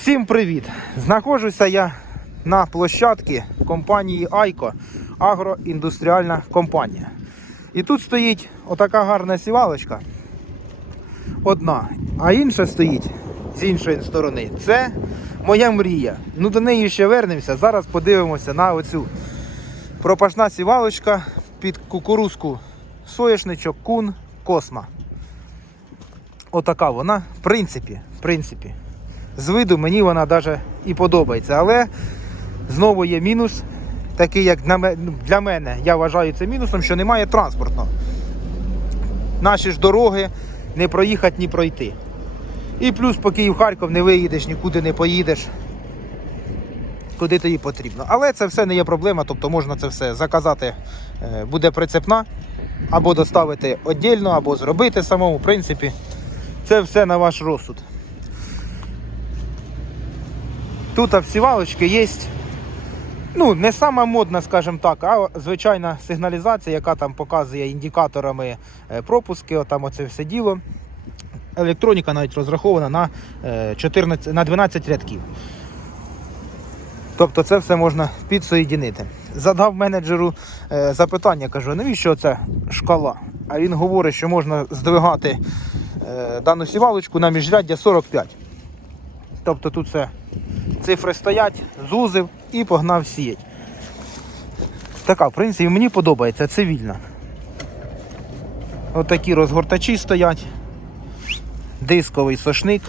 Всім привіт! Знаходжуся я на площадці компанії Айко агроіндустріальна компанія. І тут стоїть отака гарна сівалочка. Одна, а інша стоїть з іншої сторони. Це моя мрія. Ну до неї ще вернемося. Зараз подивимося на оцю пропашна сівалочка під кукурузку соєшничок кун косма. Отака вона, в принципі, в принципі. З виду мені вона навіть і подобається. Але знову є мінус, такий як ну, для мене, я вважаю це мінусом, що немає транспортного. Наші ж дороги не проїхати, ні пройти. І плюс, по Київ-Харків не виїдеш, нікуди не поїдеш. Куди тобі потрібно. Але це все не є проблема, тобто можна це все заказати, е, буде прицепна, або доставити віддільно, або зробити самому. В принципі, це все на ваш розсуд. Тут в сівалочки є, ну, не сама модна, скажімо так, а звичайна сигналізація, яка там показує індикаторами е, пропуски, отам оце все діло. Електроніка навіть розрахована на, е, 14, на 12 рядків. Тобто це все можна підсоєдинити. Задав менеджеру е, запитання, кажу, навіщо це шкала? А він говорить, що можна здвигати е, дану сівалочку на міжряддя 45. Тобто тут все цифри стоять, зузив і погнав сіять. Така, в принципі, мені подобається цивільна. Отакі розгортачі стоять. Дисковий сошник.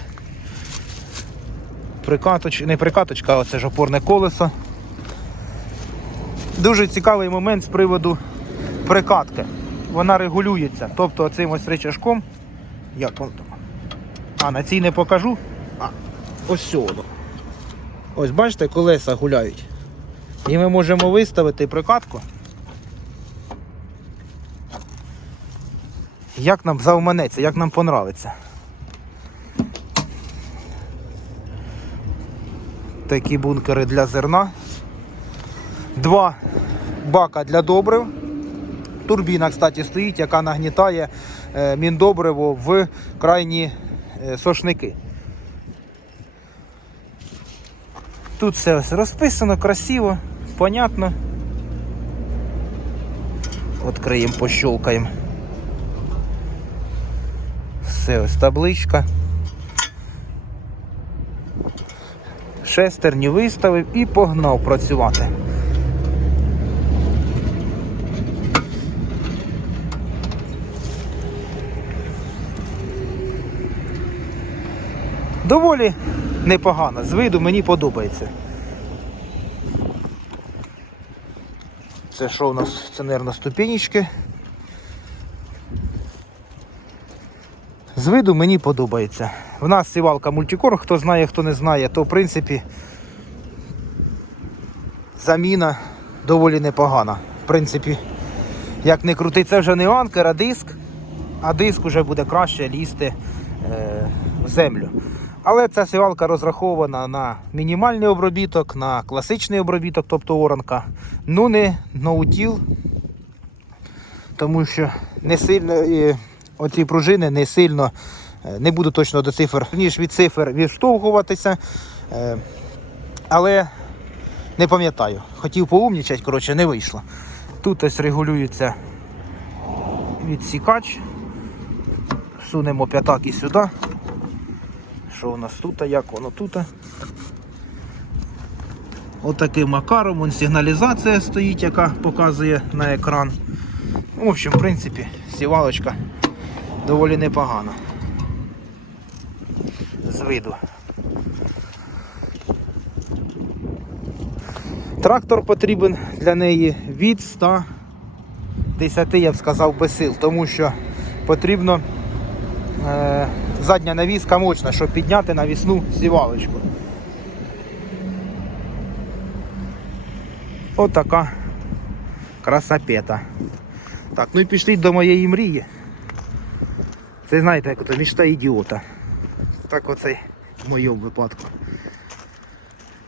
Прикаточ... Не прикаточка, а оце ж опорне колесо. Дуже цікавий момент з приводу прикатки. Вона регулюється. Тобто цим ось речашком. Як там? А, на цій не покажу. Ось сьогодні. Ось бачите, колеса гуляють. І ми можемо виставити прикатку. Як нам завманеться, як нам понравиться. Такі бункери для зерна. Два бака для добрив. Турбіна, кстати, стоїть, яка нагнітає е, міндобриво в крайні е, сошники. Тут все розписано, красиво, понятно. Откриємо, пощолкаємо. Все ось табличка. Шестерню виставив і погнав працювати. Доволі непогано. З виду мені подобається. Це що у нас? Це, мабуть, ступенечки. З виду мені подобається. В нас сівалка мультикор, хто знає, хто не знає, то в принципі заміна доволі непогана. В принципі, як не крути, це вже не анкер, а диск, а диск вже буде краще лізти землю. Але ця сівалка розрахована на мінімальний обробіток, на класичний обробіток, тобто оранка. Ну не ноутіл, тому що не сильно е, оці пружини не сильно, е, не буду точно до цифр, ніж від цифр відштовхуватися. Е, Але не пам'ятаю. Хотів поумнічати, коротше, не вийшло. Тут ось регулюється відсікач. Сунемо п'ятаки сюди. Що у нас тут, як воно тут? Отаким макаром вон сигналізація стоїть, яка показує на екран. В общем, в принципі, сівалочка доволі непогана. З виду. Трактор потрібен для неї від 110, я б сказав, без сил, тому що потрібно задня навіска мощна, щоб підняти навісну сівалочку. Така красапета. Так, ну і пішли до моєї мрії. Це знаєте, як ото мічта ідіота. Так оце в моєму випадку.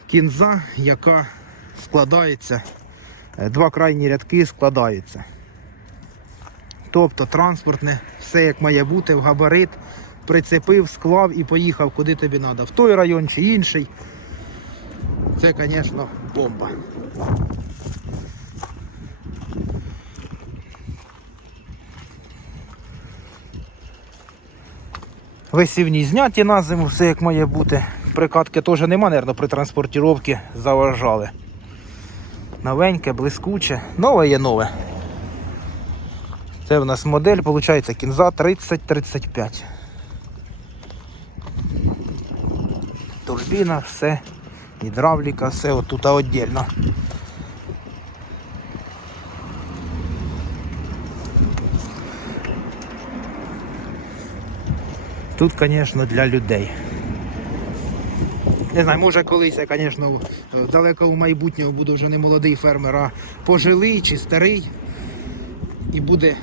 Кінза, яка складається, е, два крайні рядки складаються. Тобто транспортне, все як має бути, в габарит, прицепив, склав і поїхав куди тобі треба. В той район чи інший. Це, звісно, бомба. Висівні зняті на зиму, все як має бути. Прикатки теж нема, мабуть, при транспортіровці заважали. Новеньке, блискуче. Нове є нове. Це в нас модель, виходить, кінза 3035. Турбіна, все, гідравліка, все отут віддільно. Тут, звісно, для людей. Не знаю, може колись я, звісно, далеко в майбутньому буду вже не молодий фермер, а пожилий чи старий. І буде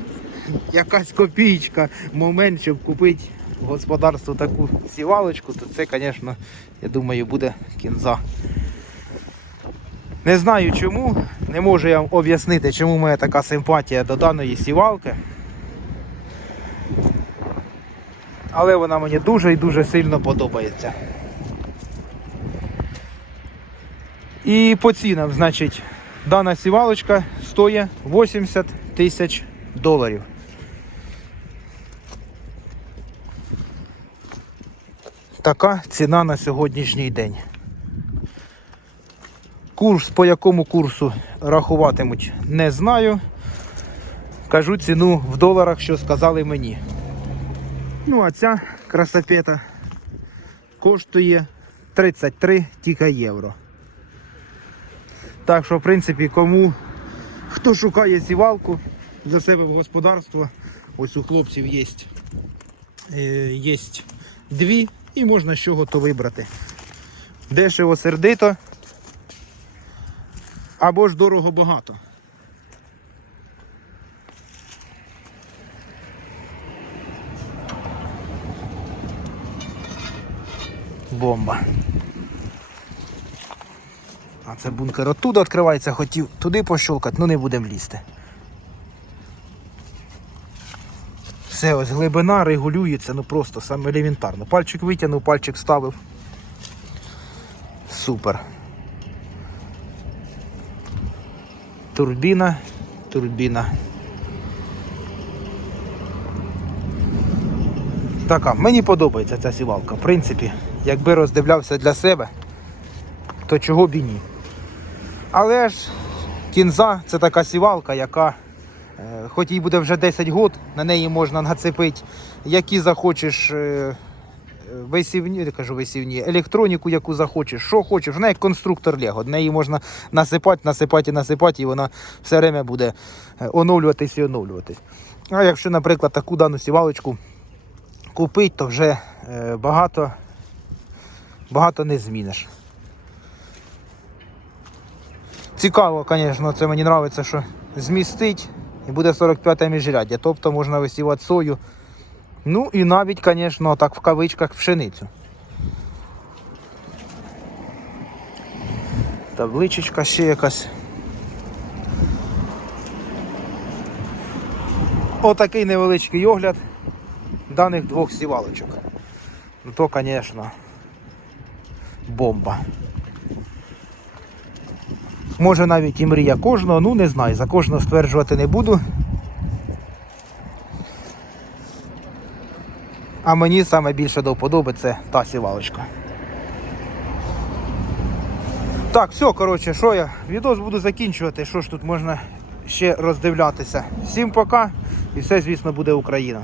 якась копійка, момент, щоб купити в господарство таку сівалочку, то це, звісно, я думаю, буде кінза. Не знаю чому, не можу я вам об'яснити, чому в така симпатія до даної сівалки. Але вона мені дуже і дуже сильно подобається. І по цінам, значить, дана сівалочка стоїть 80 тисяч доларів. Така ціна на сьогоднішній день. Курс, по якому курсу рахуватимуть, не знаю. Кажу ціну в доларах, що сказали мені. Ну, а ця красопета коштує 33 тільки євро. Так що, в принципі, кому хто шукає сівалку для себе в господарство, ось у хлопців є, е, є дві і можна з чого то вибрати. Дешево сердито або ж дорого багато. Бомба. А це бункер оттуда відкривається, хотів туди пощолкати, ну не будемо лізти. Все, ось глибина регулюється, ну просто саме елементарно. Пальчик витягнув, пальчик ставив. Супер. Турбіна, турбіна. Така, мені подобається ця сівалка. В принципі, якби роздивлявся для себе, то чого б і ні. Але ж кінза це така сівалка, яка, хоч їй буде вже 10 років, на неї можна нацепити, які захочеш е, висівні, кажу висівні, електроніку, яку захочеш, що хочеш. Вона як конструктор Лего. На неї можна насипати, насипати і насипати, і вона все время буде е, оновлюватись і оновлюватись. А якщо, наприклад, таку дану сівалочку купити, то вже е, багато, багато не зміниш. Цікаво, звісно, це мені подобається, що змістить і буде 45 міжряддя. Тобто можна висівати сою. Ну і навіть, звісно, так в кавичках пшеницю. Табличечка ще якась. Отакий невеличкий огляд даних двох сівалочок. Ну то, звісно, бомба. Може навіть і мрія кожного, ну не знаю, за кожного стверджувати не буду. А мені саме більше до вподоби це та сівалочка. Так, все, коротше, що я? Відос буду закінчувати. Що ж тут можна ще роздивлятися. Всім пока і все, звісно, буде Україна.